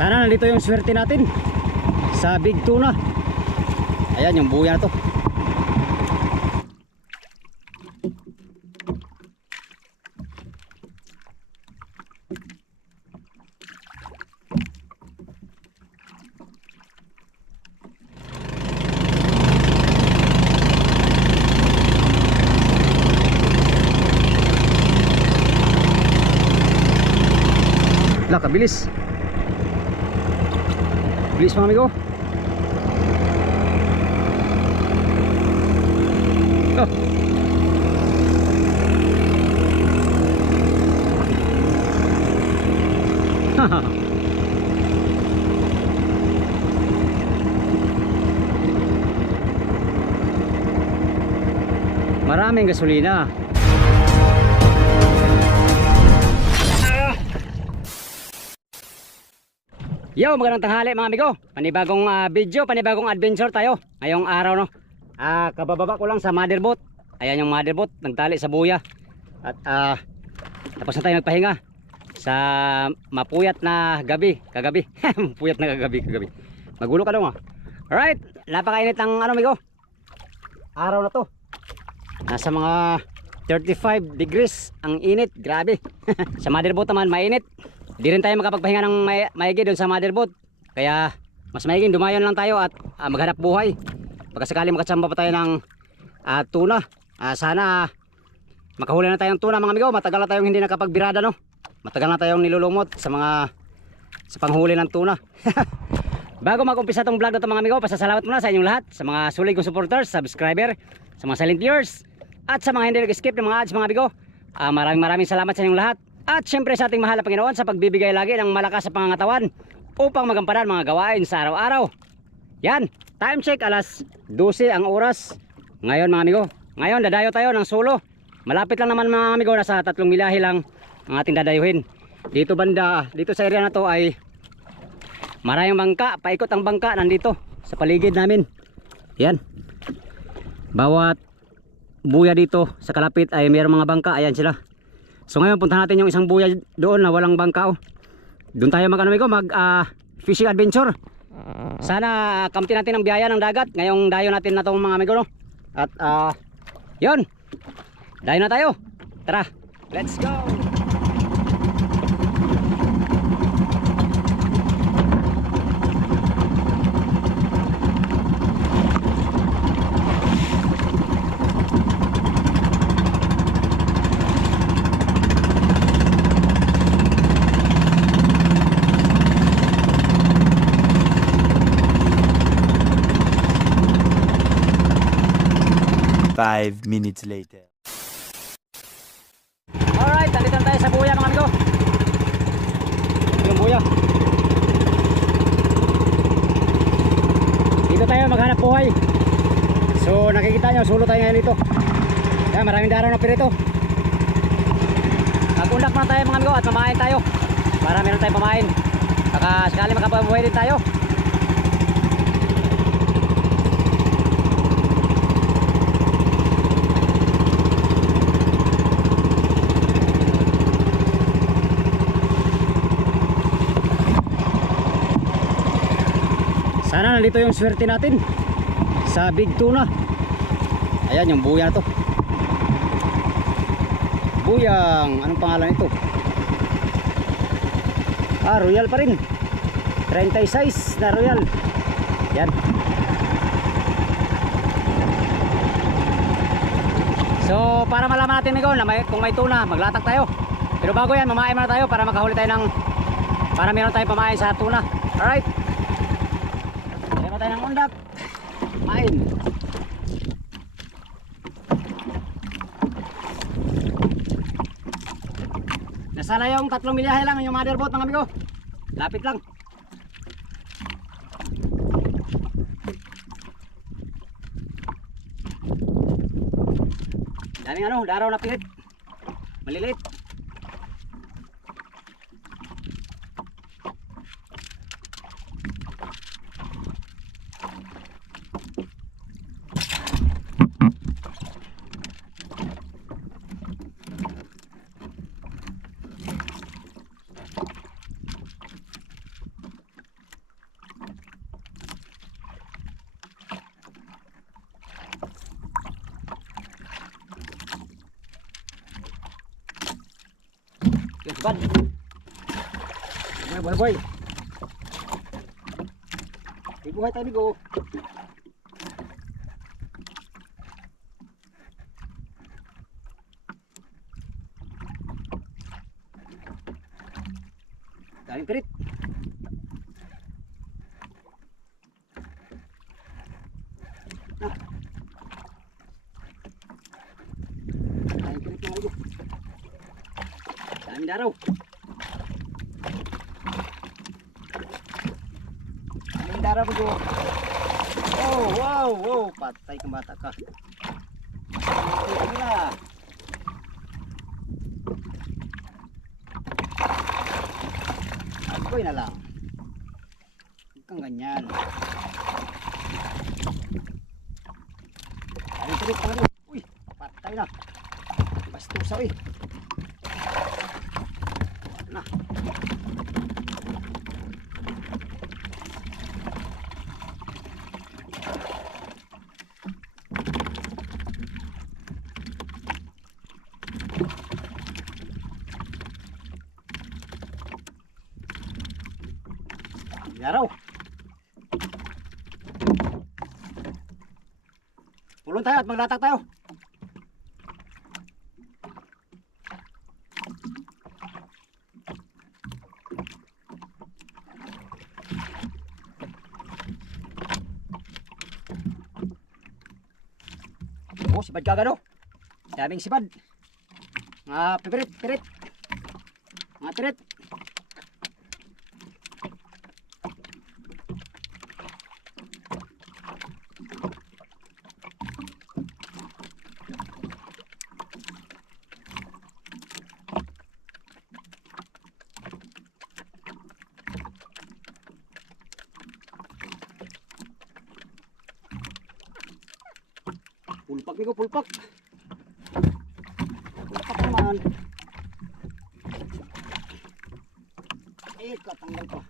Sana nandito yung swerte natin sa big tuna. Ayan yung buya na to. Kabilis. Bilis mga amigo. Oh. Maraming gasolina. Yo, magandang tanghali mga amigo. Panibagong video, panibagong adventure tayo ngayong araw, no. Kabababa ko lang sa motherboat. Ayan yung motherboat, nagtali sa buya. At tapos na tayo nagpahinga sa mapuyat na gabi, kagabi. Mapuyat na kagabi. Magulo ka daw, Alright, napakainit ng amigo. Araw na to. Nasa mga 35 degrees ang init, grabe. Sa motherboat naman mainit. Di rin tayo makapagpahinga ng maigi doon sa motherboat. Kaya mas maiging dumayon lang tayo at maghanap buhay. Pagkasakali makatsamba pa tayo ng tuna. Sana makahuli na tayong tuna mga amigo. Matagal na tayong hindi nakapagbirada, no. Matagal na tayong nilulumot sa panghuli ng tuna. Bago mag-umpisa tong vlog na to mga amigo, pasasalamat muna sa inyong lahat, sa mga sulit kong supporters, subscriber, sa mga silent viewers, at sa mga hindi nag-skip ng mga ads mga amigo. Maraming salamat sa inyong lahat. At syempre sa ating mahal na Panginoon sa pagbibigay lagi ng malakas sa pangangatawan upang magampanan mga gawain sa araw-araw. Yan, time check alas 12 ang oras. Ngayon mga amigo, ngayon dadayo tayo ng solo. Malapit lang naman mga amigo, nasa 3 milyahe lang ang ating dadayuhin. Dito banda, dito sa area na to ay maraming bangka, paikot ang bangka nandito sa paligid namin. Yan. Bawat buya dito sa kalapit ay mayroong mga bangka, ayan sila. So ngayon puntahan natin yung isang buya doon na walang bangka. Doon tayo mag fishing adventure. Sana kamti natin ang biyaya ng dagat ngayong dayo natin na itong mga amigo, no? At yun, dayo na tayo. Tara, let's go. 5 minutes later. Alright, nandito na tayo sa buya mga amigo. Yung buya. Dito tayo maghanap buhay. So nakikita nyo, sulo tayo ngayon dito. Yan, maraming daraw na pirito. Mag-undak na tayo mga amigo at mamain tayo. Para meron tayong pamain. Baka sakali makapabuhay din tayo. Sana nandito yung swerte natin sa big tuna. Ayan yung buya na to. Buyang, anong pangalan ito? Royal pa rin. 36 na royal. Yan. So para malaman natin ikaw na kung may tuna, maglatak tayo. Pero bago yan, mamain muna tayo para makahuli tayo para meron tayong pamain sa tuna. Alright, tayo ng undak, main. Nasala yung 3 milyahe lang yung motherboat mga amigo. Lapit lang. Daming daraw na pilit. Maliliit. Bad. Boy, boy, boy. Ibuhay tayo, amigo. Galing pirit. Nah. Galing pirit mga amigo. Daming daraw. Daming daraw amigo. Oh, wow, wow. Patay kang bata ka. Patay na. Agoy na lang. Huwag kang ganyan. Ayun tulit pa rin. Uy, patay na. Bastusa eh. Na. Yaraw. Pulong tayo at maglatak tayo. Oh, sibad ka gano. Daming sibad. Mga pirit, pirit. Mga pirit. Pulpak nih, pulpak. Pulpak naman. Katanggal pa.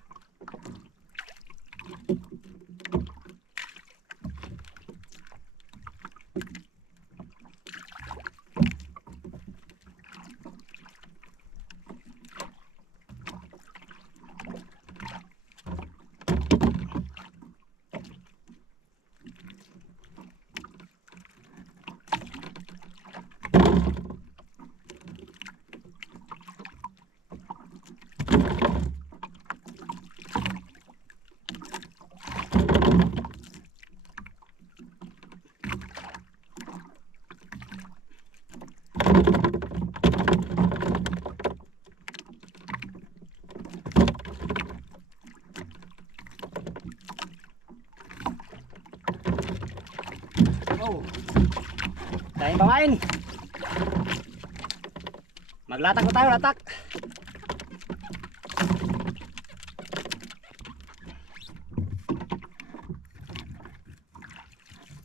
Oh. Tayong pamain. Maglatak na tayo, latak.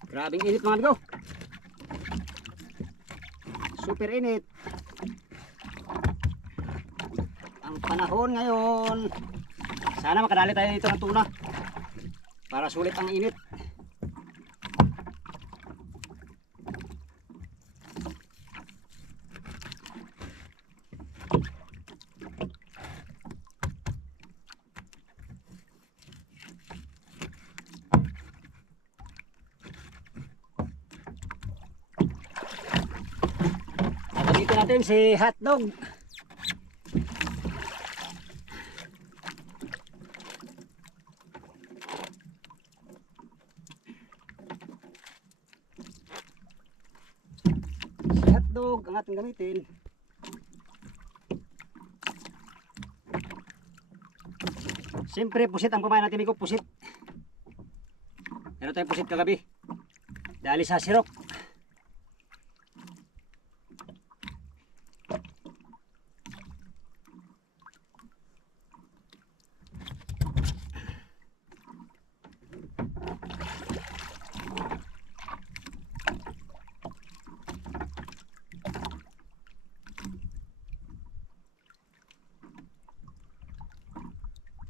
Grabing init mga amigo. Super init. Ang panahon ngayon. Sana makadali tayo dito ng tuna. Para sulit ang init. Dito natin si hotdog. Si hotdog ang ating gamitin. Siyempre pusit ang pamain natin, amigo, pusit. Meron tayong pusit kagabi. Dali sa sirok.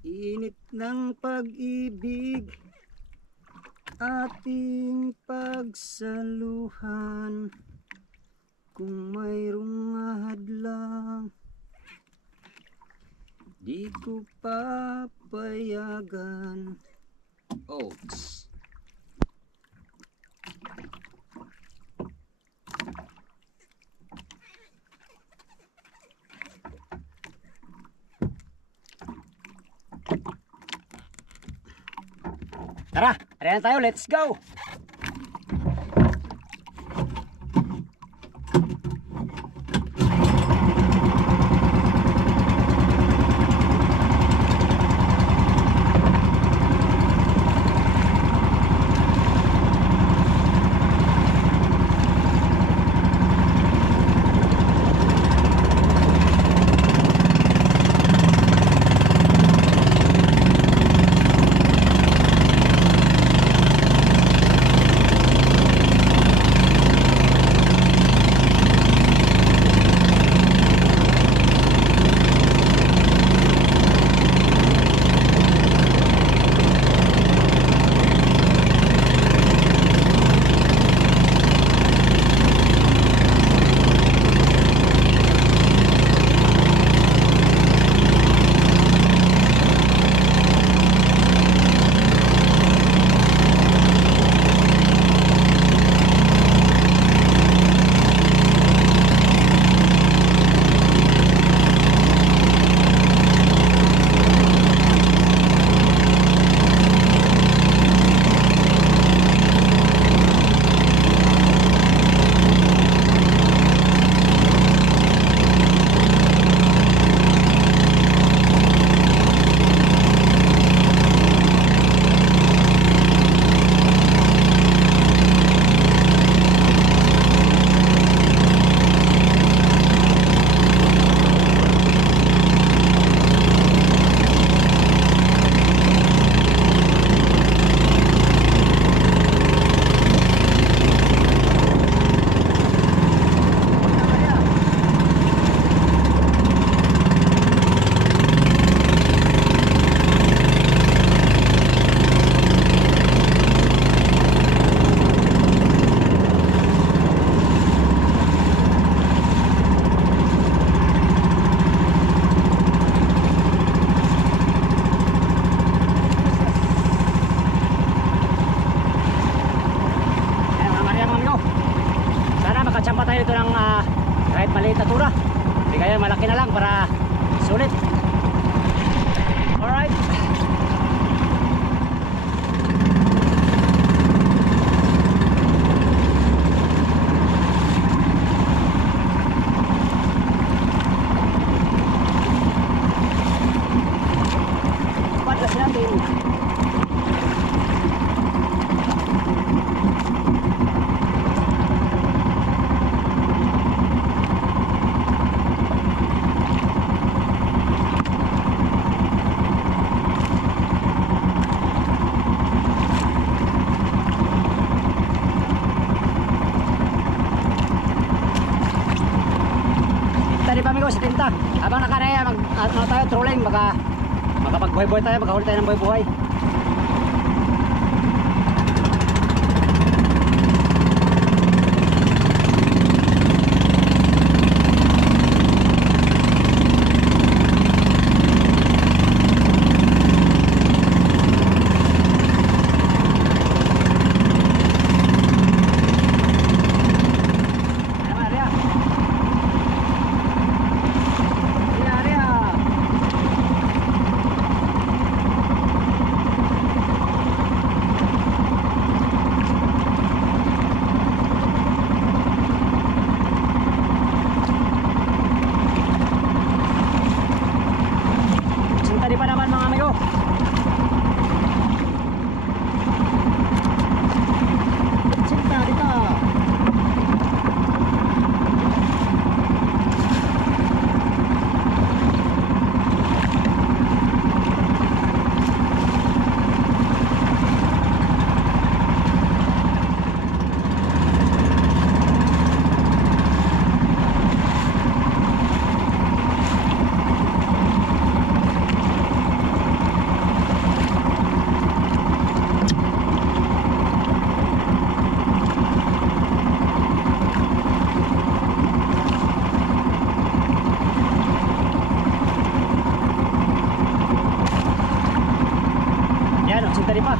Init ng pag-ibig, ating pagsaluhan. Kung mayroong hadlang, Di ko papayagan. Oops. Tara, ayan tayo, let's go! Makachamba tayo dito ng kahit maliit na tura. Hindi kaya malaki na lang para sulit. Alright. Padras natin. Tadi pa amigo, 70. Habang nakanaya, tayo trolling, makapagbuhay-buhay tayo, makahuli tayo ng buhay-buhay. Tadi pa naman mga amigo. Cinta dito. ready pa.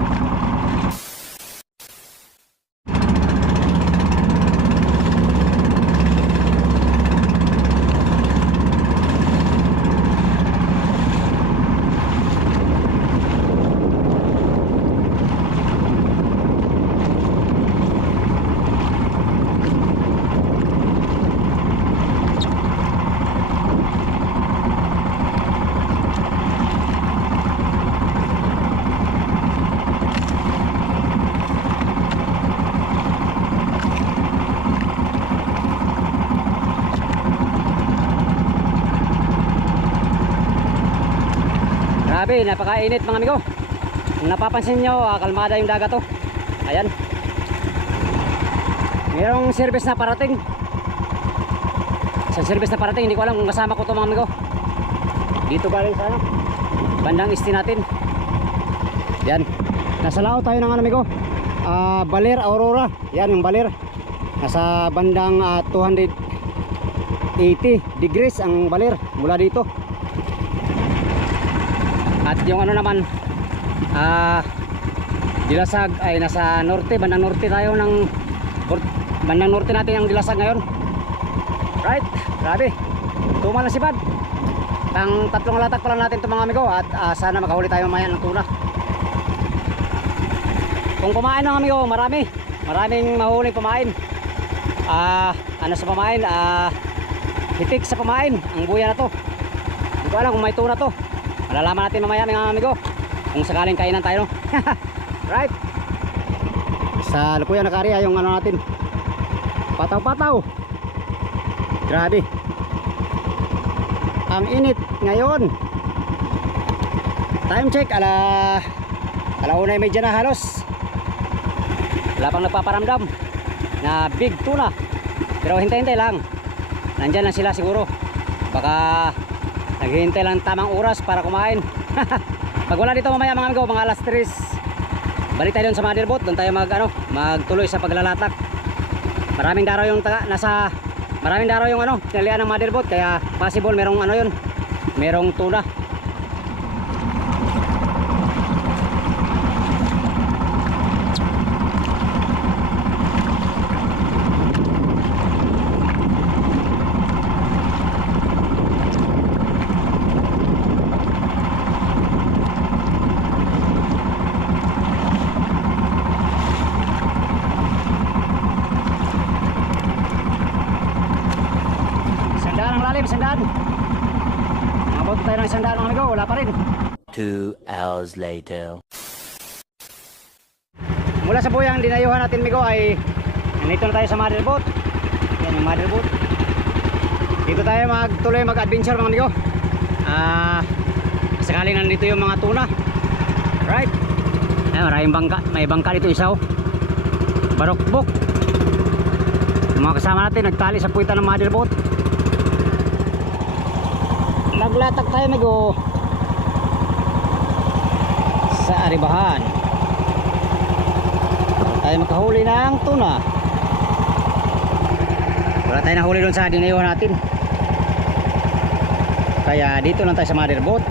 Grabe, napakainit mga amigo. Kung napapansin nyo, kalmada yung dagat to. Ayan. Mayroong service na parating. Sa service na parating, hindi ko alam kung kasama ko to mga amigo. Dito galing sa ano, bandang isti natin. Yan. Nasa lao tayo ng ano amigo, Baler Aurora. Yan yung Baler. Nasa bandang 280 degrees ang Baler mula dito. At yung ano naman, Dilasag ay nasa norte, bandang norte tayo ng bandang norte natin ang Dilasag ngayon. Right, grabe. Tumal na sipad. Pang tatlong latak pa lang natin ito mga amigo. At sana makahuli tayo mamaya ng tuna. Kung pumain mga amigo, maraming mahuli pumain. Ano sa pamain, hitik sa pamain ang buya na to. Hindi ko alam kung may tuna to. Malalaman natin mamaya mga amigo kung sakaling kainan tayo, no? Right. Sa lukuyan na karya yung ano natin, pataw-pataw. Grabe. Ang init ngayon. Time check, alauna medya na halos. Wala pang nagpaparamdam na big tuna. Pero hintay-hintay lang. Nandyan lang sila siguro. Baka naghihintay lang tamang oras para kumain. Pag wala dito mamaya mga amigo, mga alas 3, balik tayo doon sa motherboat. Doon tayo magtuloy sa paglalatak. Maraming daraw yung tinalian ng motherboat, kaya possible merong ano yun, merong tuna. Sandaan. Nabot tayo ng sandaan mga amigo, wala pa rin. 2 hours later. Mula sa buyang dinayuhan natin amigo ay nandito na tayo sa motherboat. Yan yung motherboat. Dito tayo magtuloy mag-adventure mga amigo. Sakaling nandito yung mga tuna. Right. Maraming bangka, may bangka dito isa oh. Barokbok. Yung mga kasama natin nagtali sa puwitan ng motherboat. Naglatak tayo amigo sa Aribahan. Tayo makahuli ng tuna. Wala tayo nahuli doon sa dinayuhan natin, kaya dito lang tayo sa motherboat.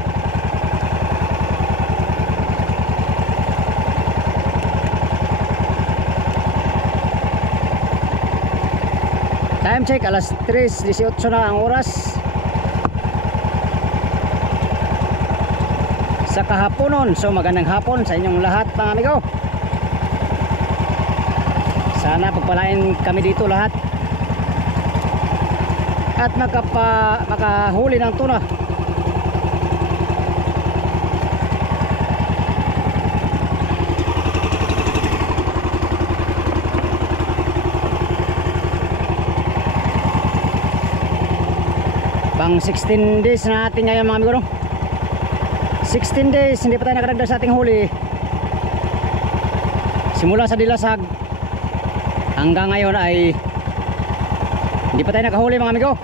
Time check, alas 3:18 na ang oras. Sa kahaponon. So magandang hapon sa inyong lahat mga amigo. Sana pagpalain kami dito lahat at makahuli ng tuna. Pang 16 days na natin ngayon mga amigo, no? 16 days, hindi pa tayo nakadagdag sa ating huli. Simula sa Dilasag hanggang ngayon ay hindi pa tayo nakahuli mga amigo.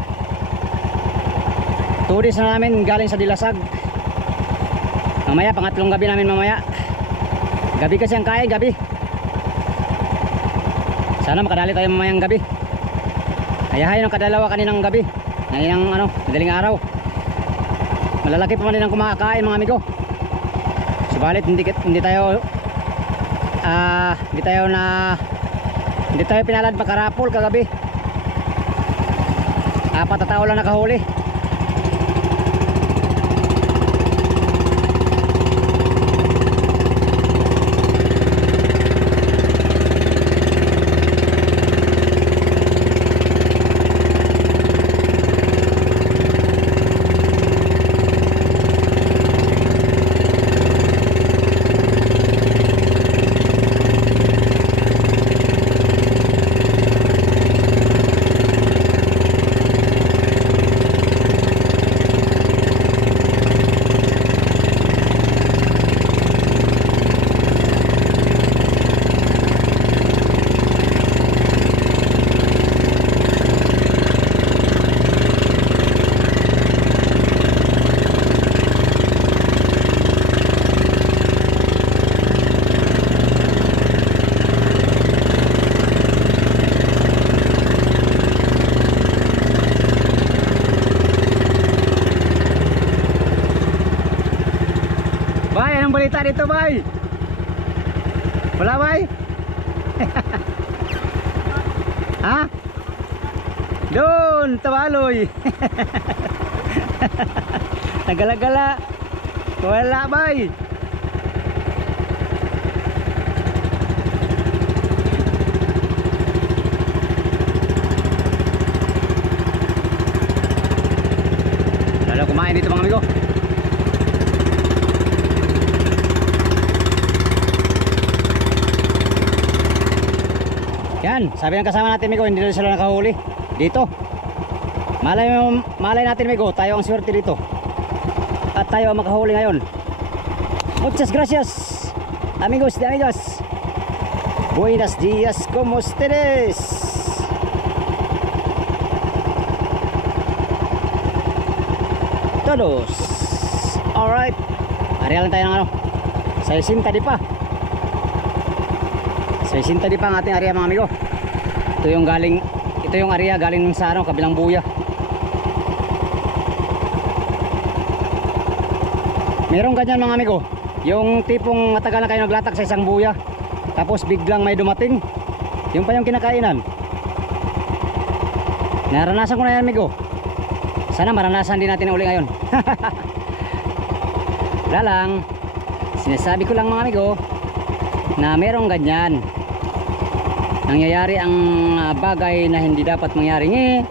2 days na namin galing sa Dilasag. Mamaya, pangatlong gabi namin mamaya. Gabi kasi ang kain, gabi. Sana makadali tayo mamayang gabi. Ayahay ng kadalawa kaninang gabi. Ngayon ang madaling araw. Malalaki pa man din ang kumakain mga amigo. Subalit hindi tayo hindi tayo pinalad makarapol kagabi. 4 na tao lang nakahuli. Bay, anong balita dito, bay? Wala, bay? Ha? Doon, Tawaloy. Nagala-gala. Wala, bay. Lalo kumain dito mga amigo. Yan, sabi ng kasama natin Migo, hindi na sila nakahuli dito. Malay natin Migo, tayo ang swerte dito. At tayo ang makahuli ngayon. Muchas gracias, amigos de amigas. Buenos dias, como ustedes? Todos. Alright. Area lang tayo ng ano. Sa Isinta di pa. Sa Isinta di pa ang ating area mga amigo. Ito yung area galing sa ano, kabilang buya. Merong ganyan mga amigo. Yung tipong matagal na kayo naglatak sa isang buya, tapos biglang may dumating. Yung pa yung kinakainan. Naranasan ko na yan amigo. Sana maranasan din natin uli ngayon. Wala lang. Sinasabi ko lang mga amigo na merong ganyan. Nangyayari ang bagay na hindi dapat mangyari.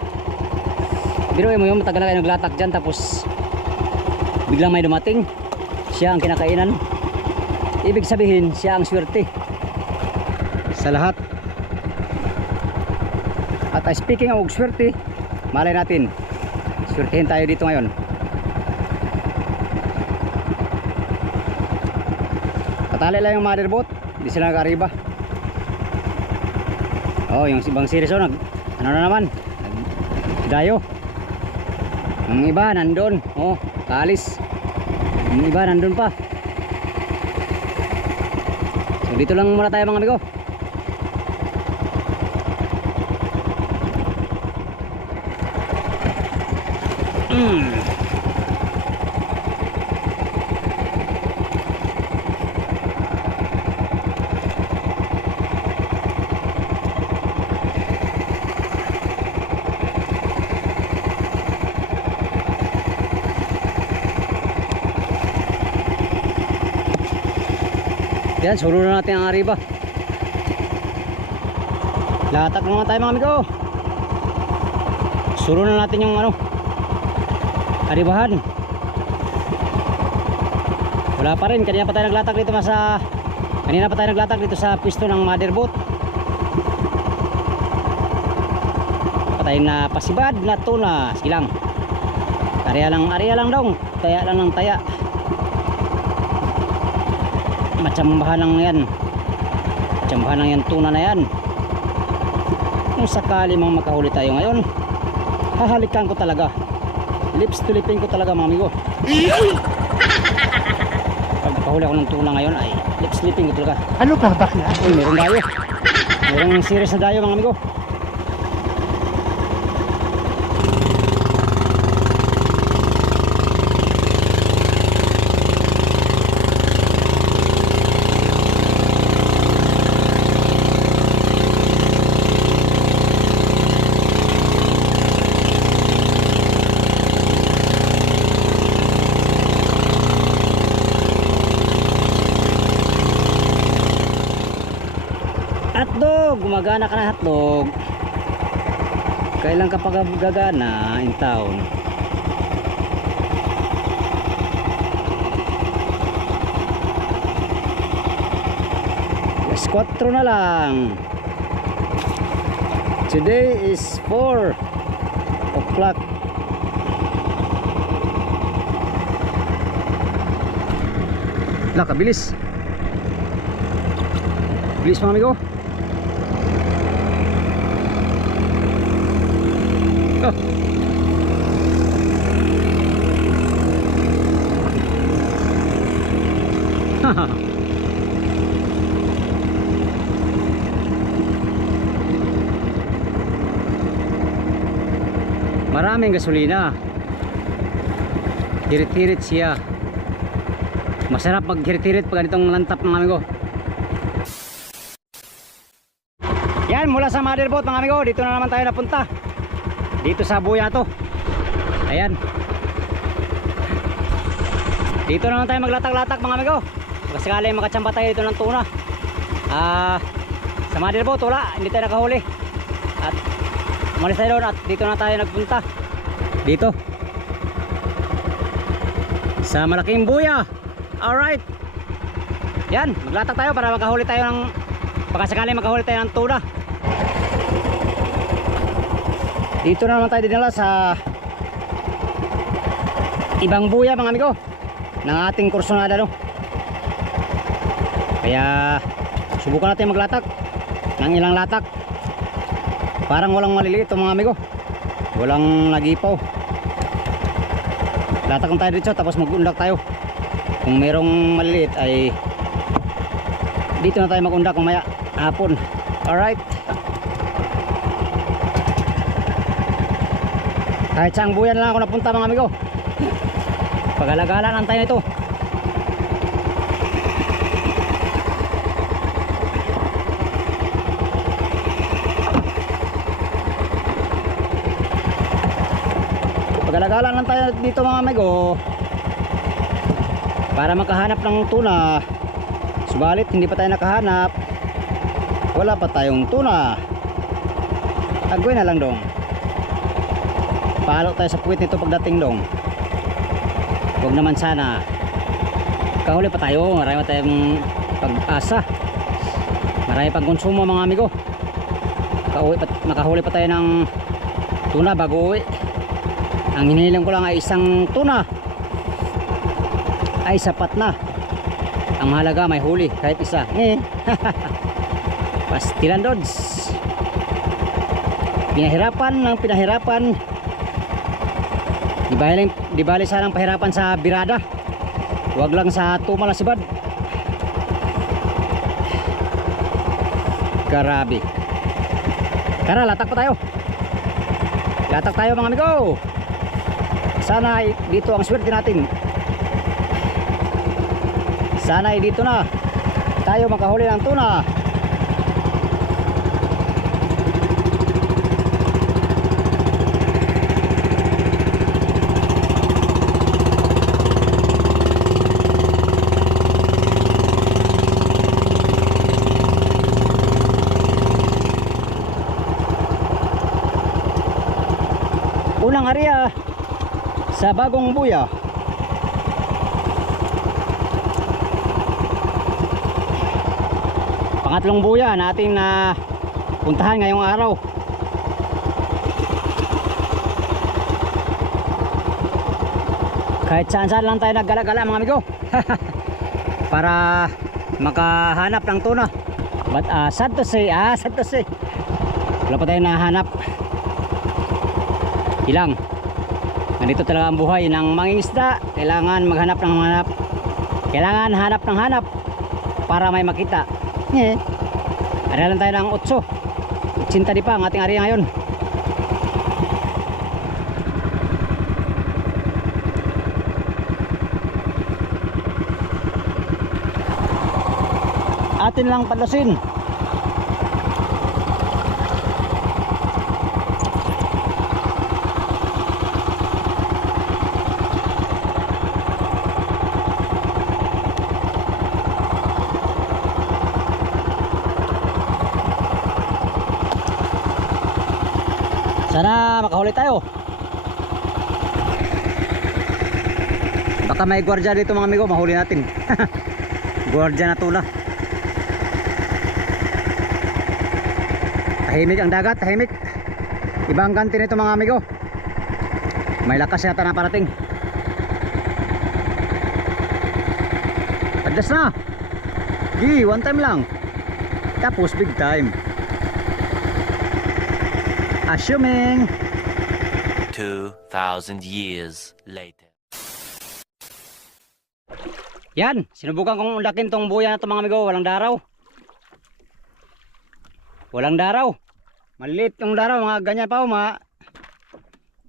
Biruin mo yung matagal na kayo naglatak dyan, tapos biglang may dumating, siya ang kinakainan. Ibig sabihin siya ang swerte sa lahat. At speaking of swerte, malay natin swertehin tayo dito ngayon. Patali lang yung motherboard, hindi sila nag-arriba. Oh, yung ibang series ano na naman, dayo. Yung iba nandun, oh, kaalis. Yung iba nandun pa. So dito lang muna tayo mga amigo. Yan, sulo na natin ang ariba. Latak naman tayo mga amigo. Sulo na natin yung ano, aribahan. Wala pa rin, kanina pa tayo naglatak dito sa pisto ng motherboard. Patay na pasibad na tuna. Sige lang. Area lang daw. Taya lang ng taya. Matsambahan lang yan. Matsambahan lang yan tuna na yan. Kung sakali mang makahuli tayo ngayon, hahalikan ko talaga. Lips to lipin ko talaga mga amigo. Pag makahuli ako ng tuna ngayon ay lips to lipin ko talaga. Ano ka bakla? Uy, meron dayo. Merong series na dayo mga amigo. gumagana ka ng hotdog, kailan ka pa gagana in town? Yes, 4 na lang. Today is 4 o'clock. Kabilis. Bilis mga amigo. Oh. Maraming gasolina. Hirit-hirit siya. Masarap pag hirit-hirit pag ganitong lantap mga amigo. Yan, mula sa Motherboat mga amigo, dito na naman tayo napunta. Dito sa buya to. Ayan. Dito na naman tayo maglatak-latak mga amigo. Baka sakaling makachamba tayo dito ng tuna. Sa Motherboat wala, hindi tayo nakahuli. At umalis tayo doon at dito na tayo nagpunta. Dito sa malaking buya. Alright. Yan, maglatak tayo para makahuli tayo ng, baka sakaling makahuli tayo ng tuna. Dito na naman tayo dinala sa ibang buya mga amigo ng ating kursunada, no? Kaya subukan natin maglatak ng ilang latak. Parang walang maliliit ito mga amigo, walang nagipaw. Latak lang tayo dito tapos mag-undak tayo. Kung merong maliliit ay dito na tayo mag-undak mamaya hapon. Alright. Kahit saang buyan lang ako napunta mga amigo, pag-alagala lang tayo nito. Pag-alagala lang tayo dito mga amigo para makahanap ng tuna. Subalit hindi pa tayo nakahanap, wala pa tayong tuna. Agway na lang dong. Palo tayo sa puwit nito pagdating dong. Huwag naman sana. Kahuli pa tayo, marami pa tayong pag-asa. Marami pang konsumo mga amigo. Makahuli pa tayo ng tuna bago uwi. Ang hinihiling ko lang ay isang tuna, ay sapat na. Ang mahalaga may huli kahit isa. Pastilan dods. Pinahirapan ng pinahirapan. Di bali sanang pahirapan sa birada, huwag lang sa tumalasibad. Grabe. Tara, latak pa tayo. Latak tayo mga amigo. Sana dito ang swerte natin. Sana dito na tayo makahuli ng tuna. Unang area sa bagong buya. Pangatlong buya natin na puntahan ngayong araw. Kahit saan-saan lang tayo naggala-gala mga amigo para makahanap ng tuna. But sad to say, wala pa tayo nahanap. Ilang nandito talaga ang buhay ng mangingisda. Kailangan maghanap ng hanap, kailangan hanap ng hanap para may makita. Ada lang tayo ng 8 80 di pa ang ating area ngayon. Atin lang padlasin. Sana makahuli tayo. Baka may gwardiya dito mga amigo, mahuli natin. Gwardiya na tuna. Tahimik ang dagat, tahimik. Ibang kanti nito mga amigo. May lakas yata na parating. Adjust na. One time lang. Tapos big time. Assuming 2,000 years later. yan, sinubukan kong undakin tong buya na to mga amigo. Walang daraw. Walang daraw. Maliit yung daraw, mga ganyan pa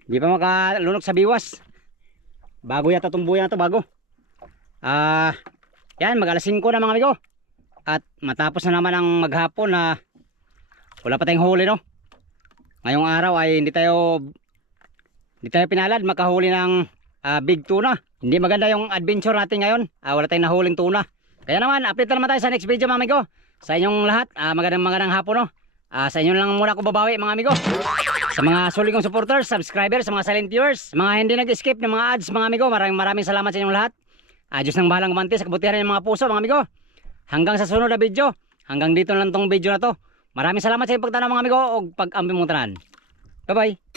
hindi pa makalunok sa biwas. Bago yata tong buya na to, bago. Yan, mag-alas 5 na mga amigo. At matapos na naman ang maghapon na wala pa tayong huli, no. Ngayong araw ay hindi tayo pinalad makahuli ng big tuna. Hindi maganda yung adventure natin ngayon. Wala tayong nahuling tuna. Kaya naman, update na naman tayo sa next video mga amigo. Sa inyong lahat, magandang hapon, no. Sa inyo lang muna ako babawi mga amigo. Sa mga sulit kong supporters, subscribers, sa mga silent viewers, sa mga hindi nag-skip ng mga ads mga amigo, maraming salamat sa inyong lahat. Diyos nang bahalang gumanti sa kabutihan ng mga puso mga amigo. Hanggang sa sunod na video, hanggang dito lang tong video na to. Maraming salamat sa inyong pagtanaw mga amigo o pag-ambi mong tanan. Bye bye.